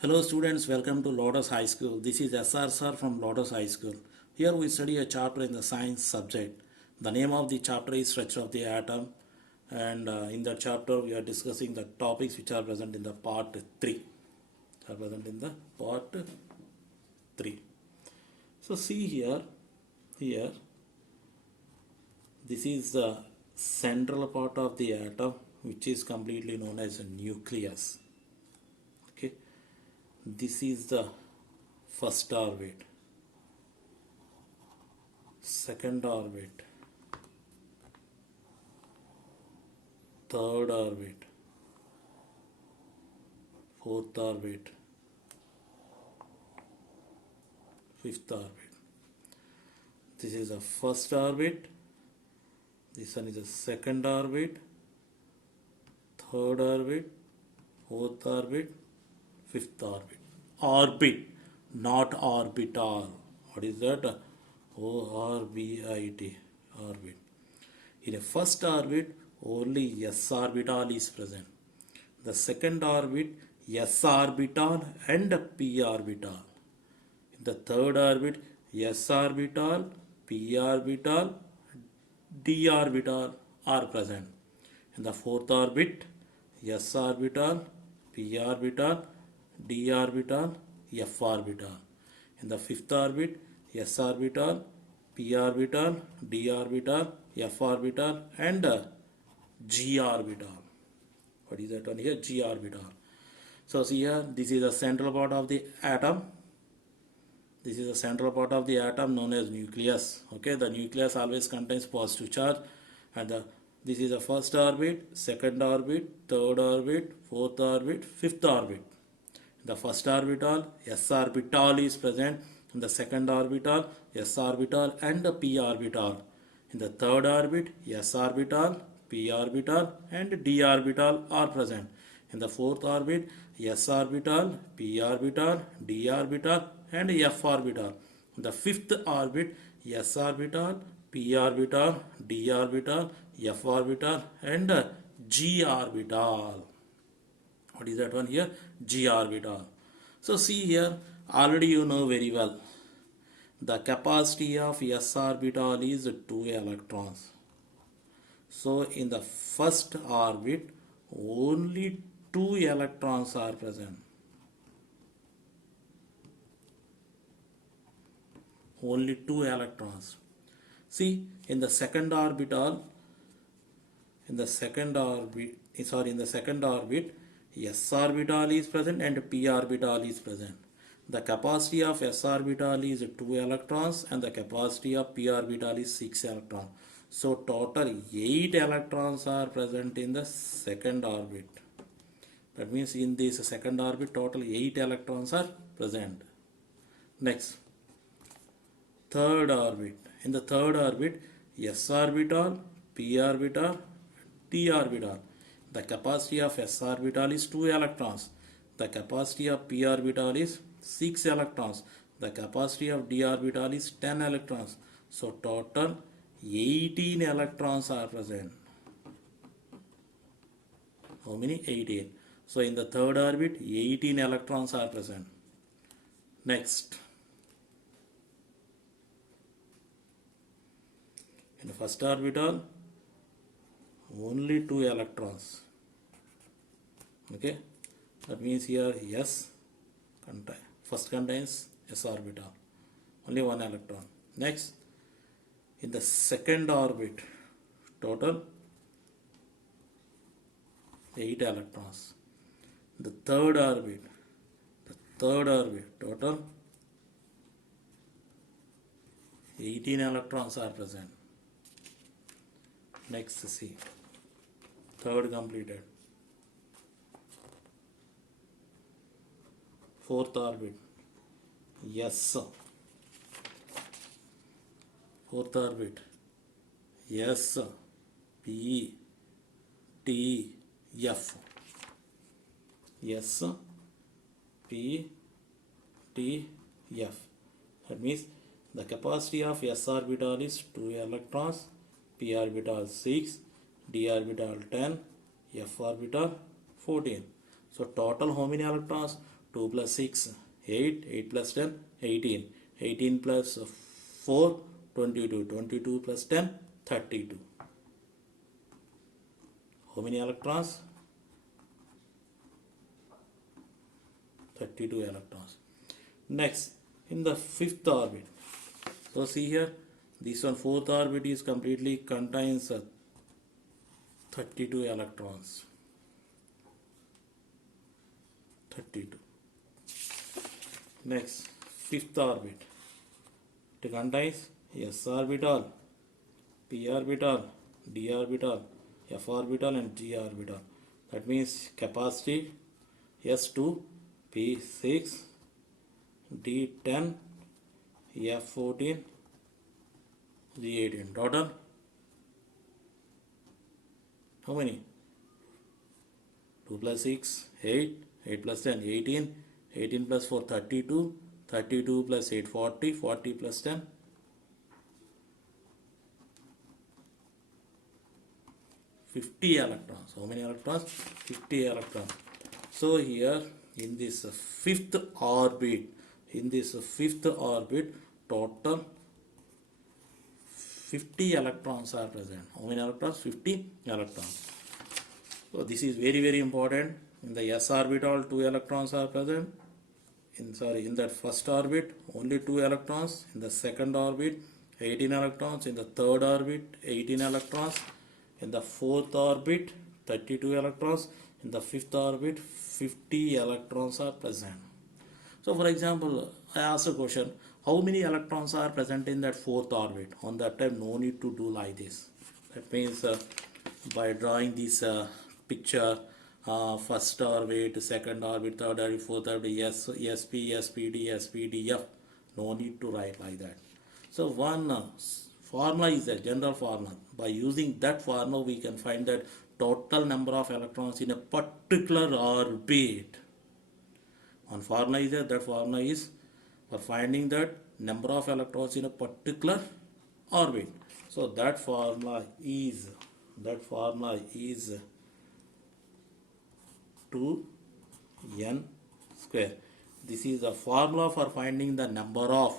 Hello students, welcome to Lotus High School. This is SR sir from Lotus High School. Here we study a chapter in the science subject. The name of the chapter is Structure of the Atom, and in that chapter we are discussing the topics which are present in the part 3. Are present in the part 3. So see here this is the central part of the atom which is completely known as a nucleus. Okay, this is the first orbit, second orbit, third orbit, fourth orbit, fifth orbit. This is the first orbit, this one is the second orbit, third orbit, fourth orbit, fifth orbit. Orbit, not orbital. What is that? Orbit, orbit. In a first orbit, only s orbital is present. The second orbit, s orbital and p orbital. In the third orbit, s orbital, p orbital, d orbital are present. In the fourth orbit, s orbital, p orbital, d orbital, f orbital. In the fifth orbit, s orbital, p orbital, d orbital, f orbital, and g orbital. What is that one here? G orbital. So see here, this is the central part of the atom. This is the central part of the atom known as nucleus. Okay, the nucleus always contains positive charge, and this is the first orbit, second orbit, third orbit, fourth orbit, fifth orbit. The first orbital, s orbital is present. In the second orbital, s orbital and p orbital. In the third orbit, s orbital, p orbital and d orbital are present. In the fourth orbit, s orbital, p orbital, d orbital and f orbital. In the fifth orbit, s orbital, p orbital, d orbital, f orbital and g orbital. What is that one here? G orbital. So see here, already you know very well, the capacity of s orbital is 2 electrons. So in the first orbit, only 2 electrons are present. Only 2 electrons. See, in the second orbital, in the second orbit, s orbital is present and p orbital is present. The capacity of s orbital is 2 electrons and the capacity of p orbital is 6 electrons. So total 8 electrons are present in the second orbit. That means in this second orbit total 8 electrons are present. Next, third orbit. In the third orbit, s orbital, p orbital, d orbital. The capacity of s orbital is 2 electrons. The capacity of p orbital is 6 electrons. The capacity of d orbital is 10 electrons. So total 18 electrons are present. How many? 18. So in the third orbit, 18 electrons are present. Next, in the first orbital, only 2 electrons. Okay, that means here s first contains s orbital, only 1 electron. Next, in the second orbit, total 8 electrons. The third orbit, total 18 electrons are present. Next, see, third completed. Fourth orbit, yes. Fourth orbit, S, P, T, F. S, P, T, F. That means the capacity of s orbital is 2 electrons, p orbital 6, d orbital 10, f orbital 14. So total how many electrons? 2 plus 6, 8, 8 plus 10, 18, 18 plus 4, 22, 22 plus 10, 32. How many electrons? 32 electrons. Next, in the fifth orbit. So see here, this one fourth orbit is completely contains 32 electrons. 32. Next, fifth orbit. It contains s orbital, p orbital, d orbital, f orbital and g orbital. That means capacity s2, p6, d10, f14, g18. Total how many? 2 plus 6, 8, 8 plus 10, 18, 18 plus 4, 32, 32 plus 8, 40, 40 plus 10, 50 electrons. How many electrons? 50 electrons. So here in this fifth orbit, total 50 electrons are present. How many electrons? 50 electrons. So this is very, very important. In the s orbital, 2 electrons are present. In that first orbit, only 2 electrons. In the second orbit, 18 electrons. In the third orbit, 18 electrons. In the fourth orbit, 32 electrons. In the fifth orbit, 50 electrons are present. So for example, I ask a question, how many electrons are present in that fourth orbit? On that time, no need to do like this. That means by drawing this picture, first orbit, second orbit, third orbit, fourth orbit, SP, SPD, SPDF, no need to write like that. So one formula is a general formula. By using that formula, we can find that total number of electrons in a particular orbit. One formula is there. That formula is for finding that number of electrons in a particular orbit. So that formula is 2n square. This is a formula for finding the number of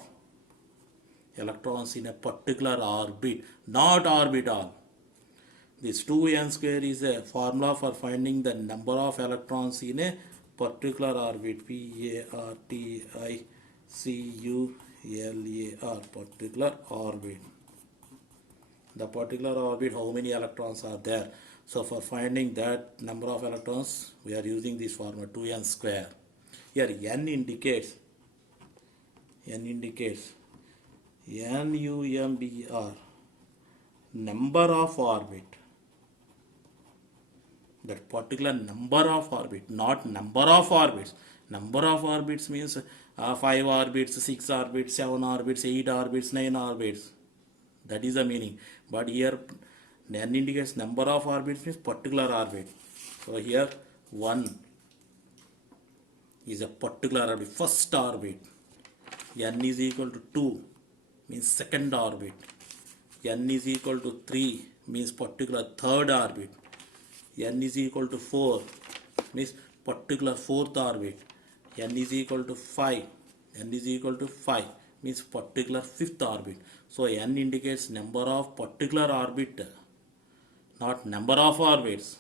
electrons in a particular orbit, not orbital. This 2n square is a formula for finding the number of electrons in a particular orbit. Particular, particular orbit. The particular orbit, how many electrons are there? So for finding that number of electrons, we are using this formula 2n square. Here n indicates NUMBR, number of orbit. That particular number of orbit, not number of orbits. Number of orbits means 5 orbits, 6 orbits, 7 orbits, 8 orbits, 9 orbits. That is the meaning. But here n indicates number of orbits means particular orbit. So here 1 is a particular orbit, first orbit. N is equal to 2 means second orbit. N is equal to 3 means particular third orbit. N is equal to 4 means particular fourth orbit. N is equal to 5 means particular fifth orbit. So n indicates number of particular orbit, not number of orbits.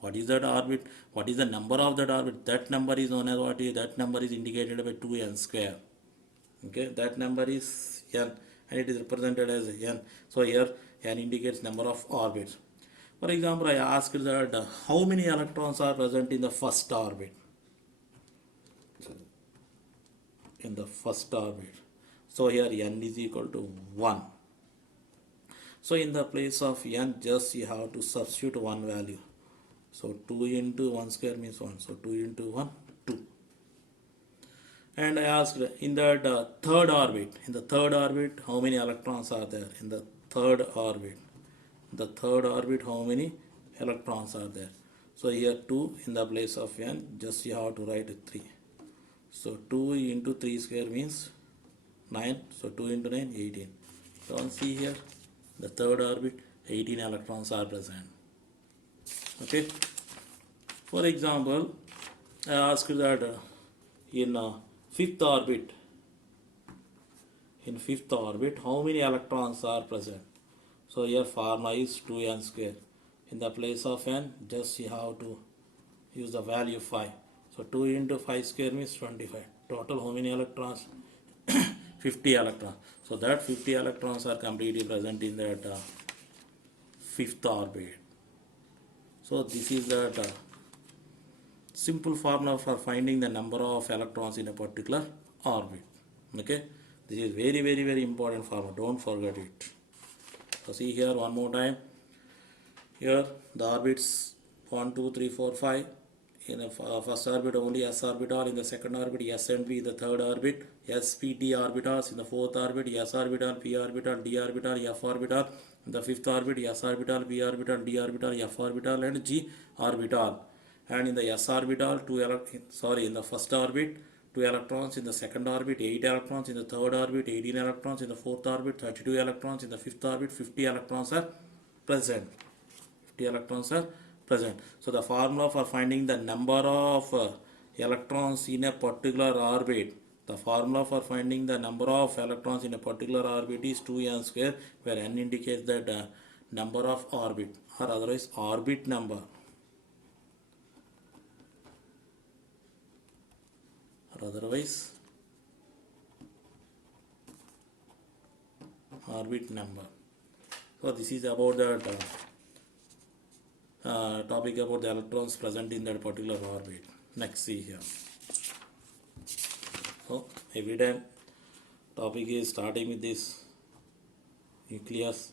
What is that orbit? What is the number of that orbit? That number is known as what is that number is indicated by 2n square. Okay, that number is n and it is represented as n. So here n indicates number of orbits. For example, I asked that how many electrons are present in the first orbit? In the first orbit. So here n is equal to 1. So in the place of n, just you have to substitute one value. So 2 into 1 square means 1. So 2 into 1, 2. And I asked in that third orbit, how many electrons are there? In the third orbit, how many electrons are there? So here 2 in the place of n, just you have to write 3. So 2 into 3 square means 9. So 2 into 9, 18. So see here, the third orbit, 18 electrons are present. Okay. For example, I asked that in fifth orbit, how many electrons are present? So here formula is 2n square. In the place of n, just you have to use the value 5. So 2 into 5 square means 25. Total how many electrons? 50 electrons. So that 50 electrons are completely present in that fifth orbit. So this is that simple formula for finding the number of electrons in a particular orbit. Okay, this is very important formula. Don't forget it. So see here one more time. Here the orbits 1, 2, 3, 4, 5. In the first orbit only s orbital, in the second orbit s and p, the third orbit s, p, d orbitals, in the fourth orbit s orbital, p orbital, d orbital, f orbital, in the fifth orbit s orbital, p orbital, d orbital, f orbital and g orbital. And in the s orbital in the first orbit 2 electrons, in the second orbit 8 electrons, in the third orbit 18 electrons, in the fourth orbit 32 electrons, in the fifth orbit 50 electrons are present. 50 electrons are present. So the formula for finding the number of electrons in a particular orbit, the formula for finding the number of electrons in a particular orbit is 2n square, where n indicates that number of orbit or otherwise orbit number. Or otherwise orbit number. So this is about the topic about the electrons present in that particular orbit. Next, see here. So evident topic is starting with this nucleus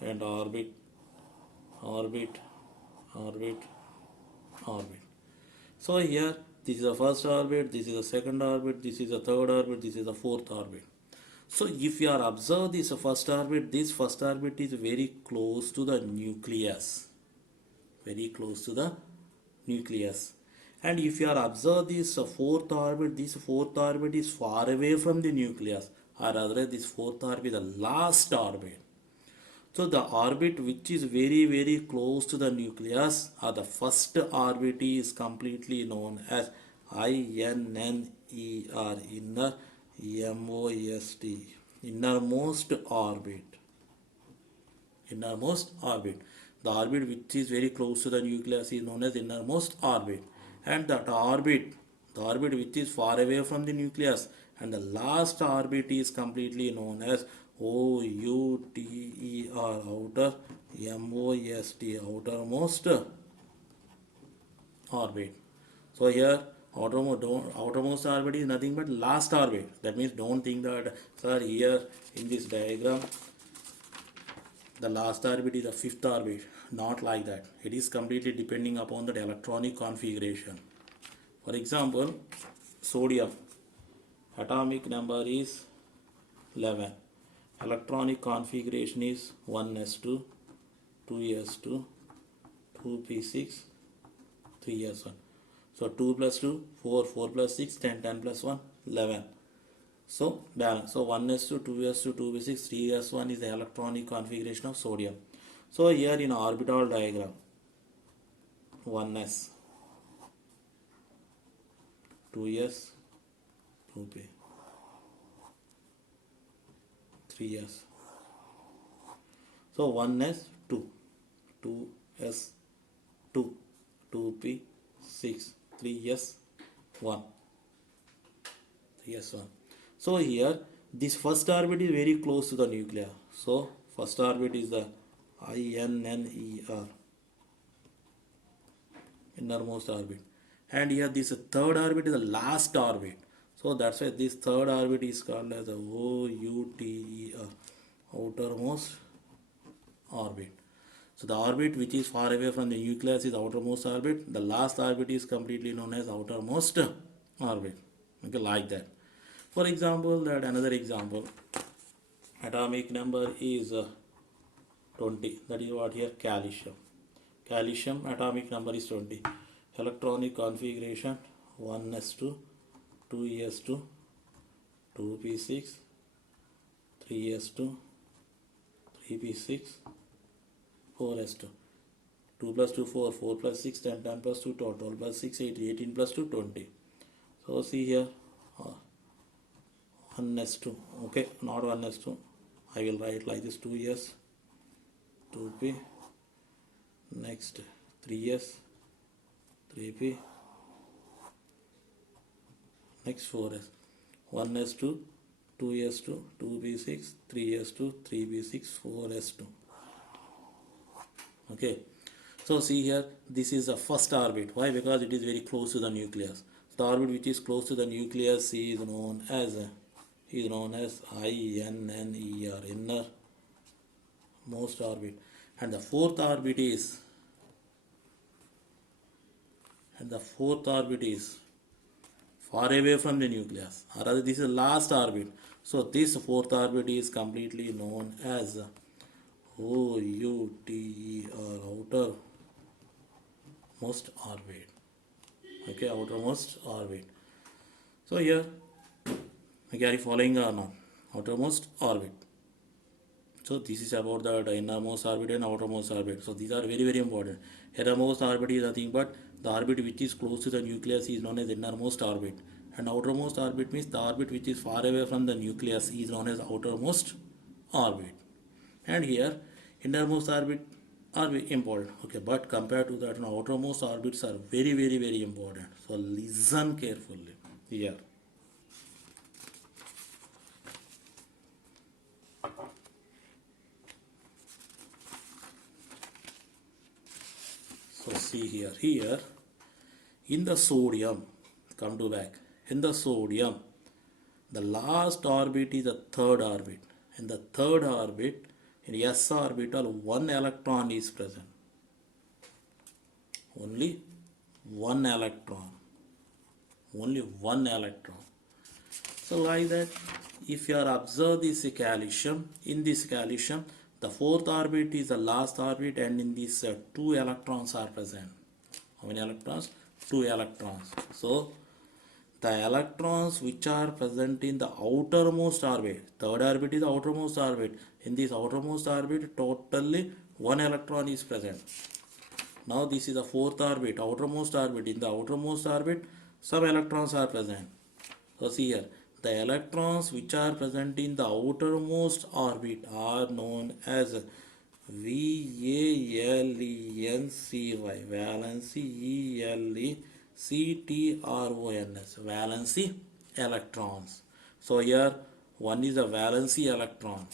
and orbit. So here this is the first orbit, this is the second orbit, this is the third orbit, this is the fourth orbit. So if you are observe this first orbit is very close to the nucleus. Very close to the nucleus. And if you are observe this fourth orbit is far away from the nucleus, or rather this fourth orbit is the last orbit. So the orbit which is very close to the nucleus, or the first orbit, is completely known as INNER, inner, MOST, innermost orbit. Innermost orbit. The orbit which is very close to the nucleus is known as innermost orbit. And that orbit, the orbit which is far away from the nucleus, and the last orbit is completely known as OUTER, outer, MOST, outermost orbit. So here outermost orbit is nothing but last orbit. That means don't think that, sir, here in this diagram the last orbit is the fifth orbit. Not like that. It is completely depending upon the electronic configuration. For example, sodium atomic number is 11. Electronic configuration is 1s2, 2s2, 2p6, 3s1. So 2 plus 2, 4, 4 plus 6, 10, 10 plus 1, 11. So balance. So 1s2, 2s2, 2p6, 3s1 is the electronic configuration of sodium. So here in orbital diagram, 1s, 2s, 2p, 3s. So 1s, 2, 2s, 2, 2p, 6, 3s, 1, 3s1. So here this first orbit is very close to the nucleus. So first orbit is the INNER, innermost orbit. And here this third orbit is the last orbit. So that's why this third orbit is called as the OUTER, outermost orbit. So the orbit which is far away from the nucleus is outermost orbit. The last orbit is completely known as outermost orbit. Okay, like that. For example, another example, atomic number is 20. That is what here, calcium. Calcium atomic number is 20. Electronic configuration 1s2, 2s2, 2p6, 3s2, 3p6, 4s2. 2 plus 2, 4, 4 plus 6, 10, 10 plus 2, 12 plus 6, 8, 18 plus 2, 20. So see here, 1s2, okay, not 1s2, I will write like this, 2s, 2p, next 3s, 3p, next 4s, 1s2, 2s2, 2b6, 3s2, 3b6, 4s2. Okay, so see here, this is the first orbit. Why? Because it is very close to the nucleus. The orbit which is close to the nucleus is known as INNER, innermost orbit. And the fourth orbit is far away from the nucleus, or rather this is last orbit. So this fourth orbit is completely known as OUTE, or outermost orbit. Okay, outermost orbit. So here, okay, are you following or not? Outermost orbit. So this is about the innermost orbit and outermost orbit. So these are very very important. Innermost orbit is nothing but the orbit which is close to the nucleus is known as innermost orbit, and outermost orbit means the orbit which is far away from the nucleus is known as outermost orbit. And here innermost orbit are very important. Okay, but compared to that, outermost orbits are very very very important. So listen carefully here. So see here in the sodium, come to back, in the sodium, the last orbit is the third orbit. In the third orbit, in s orbital, one electron is present. Only one electron. Only one electron. So like that, if you are observe this calcium, in this calcium, the fourth orbit is the last orbit, and in this two electrons are present. How many electrons? Two electrons. So the electrons which are present in the outermost orbit, third orbit is the outermost orbit. In this outermost orbit, totally one electron is present. Now this is the fourth orbit, outermost orbit. In the outermost orbit, some electrons are present. So see here, the electrons which are present in the outermost orbit are known as valency, valency, electrons, valency electrons. So here one is a valency electron.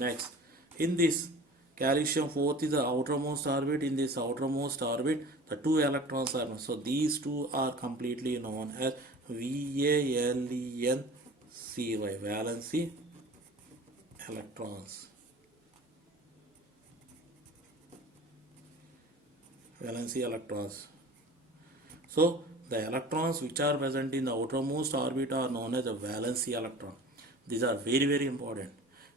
Next, in this calcium fourth is the outermost orbit. In this outermost orbit, the two electrons are, so these two are completely known as valency, valency electrons. Valency electrons. So the electrons which are present in the outermost orbit are known as a valency electron. These are very very important.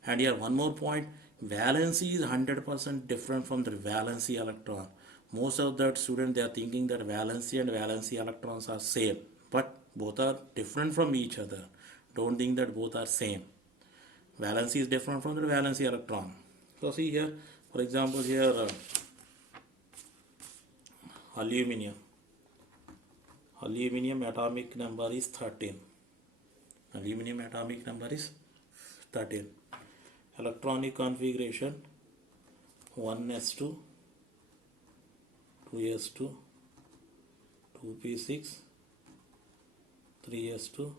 And here one more point, valency is 100% different from the valency electron. Most of that students, they are thinking that valency and valency electrons are same, but both are different from each other. Don't think that both are same. Valency is different from the valency electron. So see here, for example here, aluminum atomic number is 13. Aluminum atomic number is 13. Electronic configuration 1s2, 2s2, 2p6, 3s2,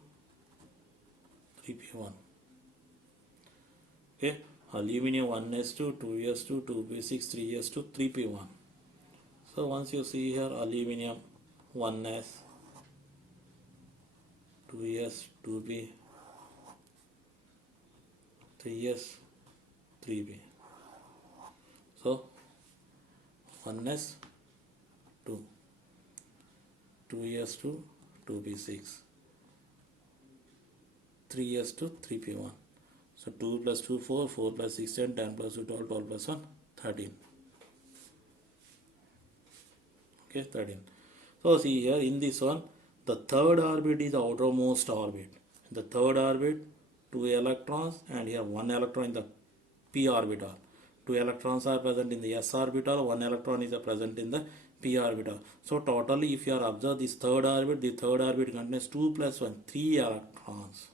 3p1. Okay, aluminum 1s2, 2s2, 2p6, 3s2, 3p1. So once you see here, aluminum 1s, 2s, 2p, 3s, 3p. So 1s, 2, 2s2, 2p6, 3s2, 3p1. So 2 plus 2, 4, 4 plus 6, 10, 10 plus 2, 12, 12 plus 1, 13. Okay, 13. So see here, in this one, the third orbit is the outermost orbit. In the third orbit, two electrons, and here one electron in the p orbital. Two electrons are present in the s orbital, one electron is present in the p orbital. So totally, if you are observe this third orbit, the third orbit contains 2 plus 1, 3 electrons.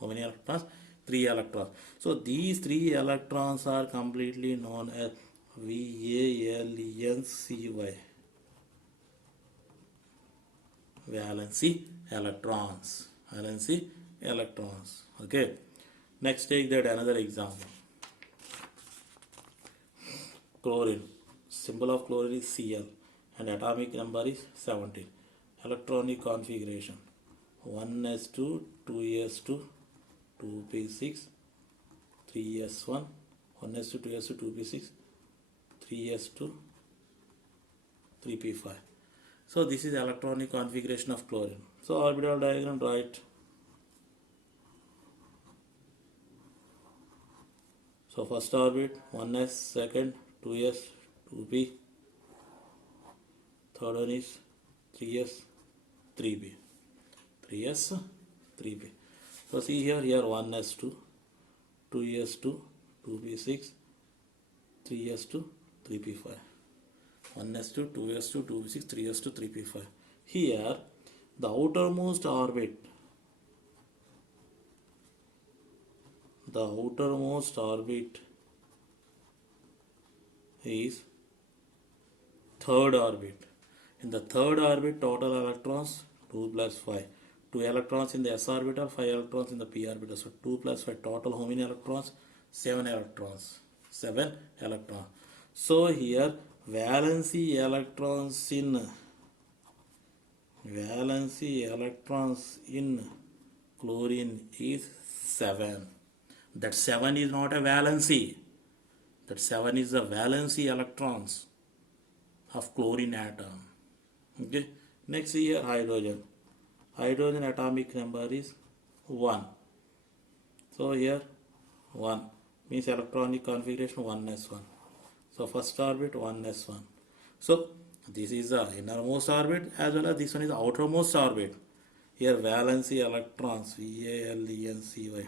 How many electrons? 3 electrons. So these 3 electrons are completely known as valency valency electrons. Valency electrons. Okay. Next, take that another example. Chlorine. Symbol of chlorine is Cl and atomic number is 17. Electronic configuration 1s2, 2s2, 2p6, 3s1, 1s2, 2s2, 2p6, 3s2, 3p5. So this is electronic configuration of chlorine. So orbital diagram, write. So first orbit 1s, second 2s, 2p, third one is 3s, 3p, 3s, 3p. So see here 1s2, 2s2, 2p6, 3s2, 3p5. 1s2, 2s2, 2p6, 3s2, 3p5. Here the outermost orbit is third orbit. In the third orbit, total electrons 2 plus 5. 2 electrons in the s orbital, 5 electrons in the p orbital. So 2 plus 5, total how many electrons? 7 electrons. 7 electrons. So here valency electrons in chlorine is 7. That 7 is not a valency. That 7 is the valency electrons of chlorine atom. Okay. Next here hydrogen. Hydrogen atomic number is 1. So here 1 means electronic configuration 1s1. So first orbit 1s1. So this is the innermost orbit as well as this one is the outermost orbit. Here valency electrons valency.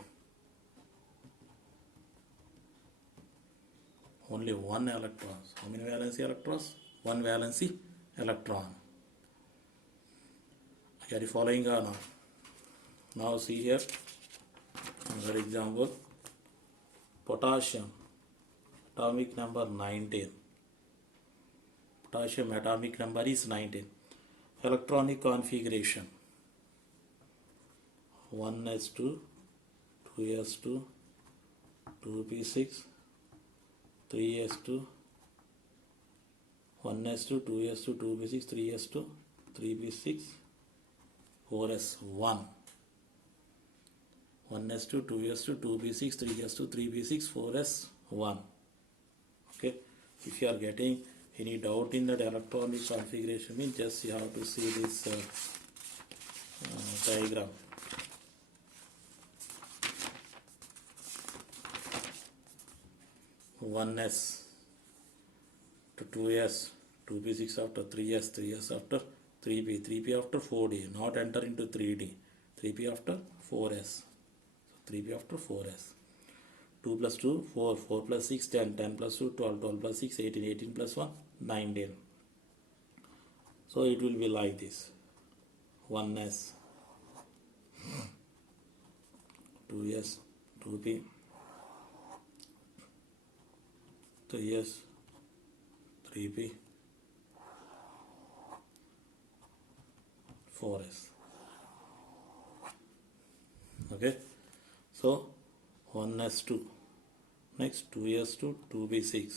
Only 1 electron. How many valency electrons? 1 valency electron. Are you following or not? Now see here another example. Potassium atomic number 19. Potassium atomic number is 19. Electronic configuration 1s2, 2s2, 2p6, 3s2, 1s2, 2s2, 2p6, 3s2, 3p6, 4s1. 1s2, 2s2, 2p6, 3s2, 3p6, 4s1. Okay. If you are getting any doubt in that electronic configuration, means just you have to see this diagram. One S to 2s, 2p6 after 3s, 3s after 3p, 3p after 4d, not enter into 3d, 3p after 4s, so 3p after 4s. 2 plus 2, 4, 4 plus 6, 10, 10 plus 2, 12, 12 plus 6, 18, 18 plus 1, 19. So it will be like this. 1s, 2s, 2p, 3s, 3p, 4s. Okay. So 1s2. Next 2s2, 2p6,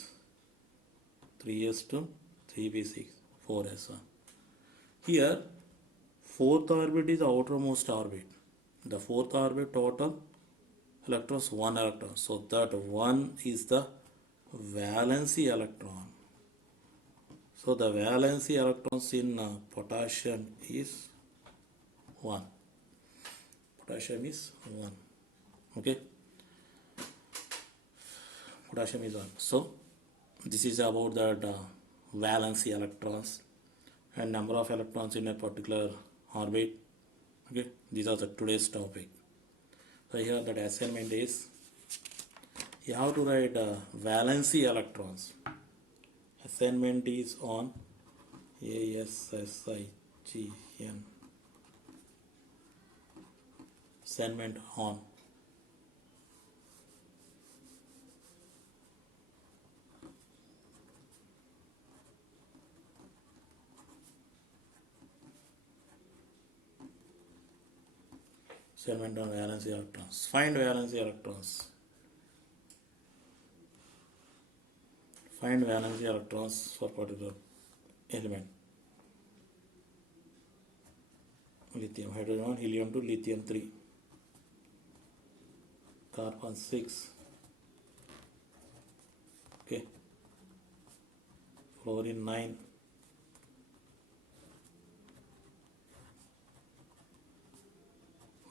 3s2, 3p6, 4s1. Here fourth orbit is the outermost orbit. The fourth orbit total electrons 1 electron. So that 1 is the valency electron. So the valency electrons in potassium is 1. Potassium is 1. Okay. Potassium is 1. So this is about that valency electrons and number of electrons in a particular orbit. Okay, these are the today's topic. So here that assignment is you have to write valency electrons. assignment is on. ASSIGN. Assignment on. Assignment on valence electrons. Find valence electrons. Find valence electrons for particular element. Lithium, hydrogen 1, helium 2, lithium 3, carbon 6, okay, fluorine 9,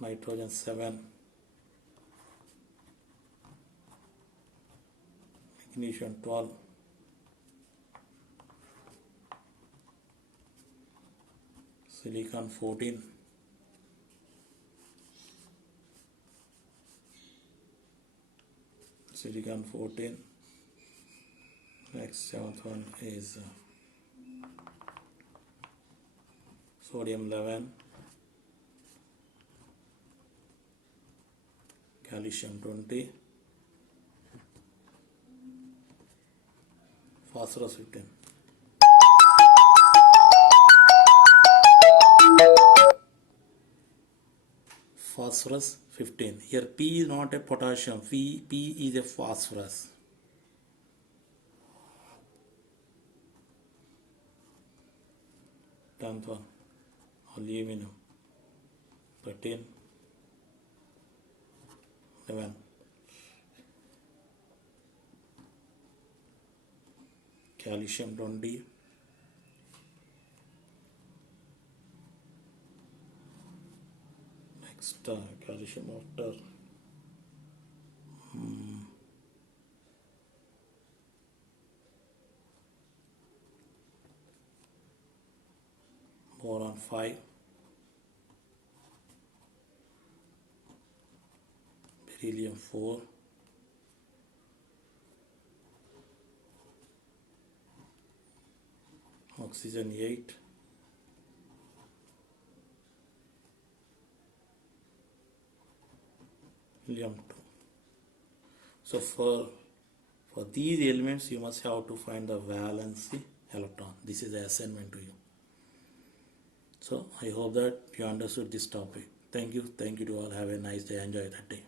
nitrogen 7, magnesium 12, silicon 14, silicon 14. Next, seventh one is sodium 11, calcium 20, phosphorus 15. Phosphorus 15. Here P is not a potassium, P is a phosphorus. Tenth one, aluminum 13, 11. Calcium 20, next calcium after boron 5, beryllium 4, oxygen 8, helium 2. So for these elements you must have to find the valency electron. This is the assignment to you. So I hope that you understood this topic. Thank you to all. Have a nice day. Enjoy that day.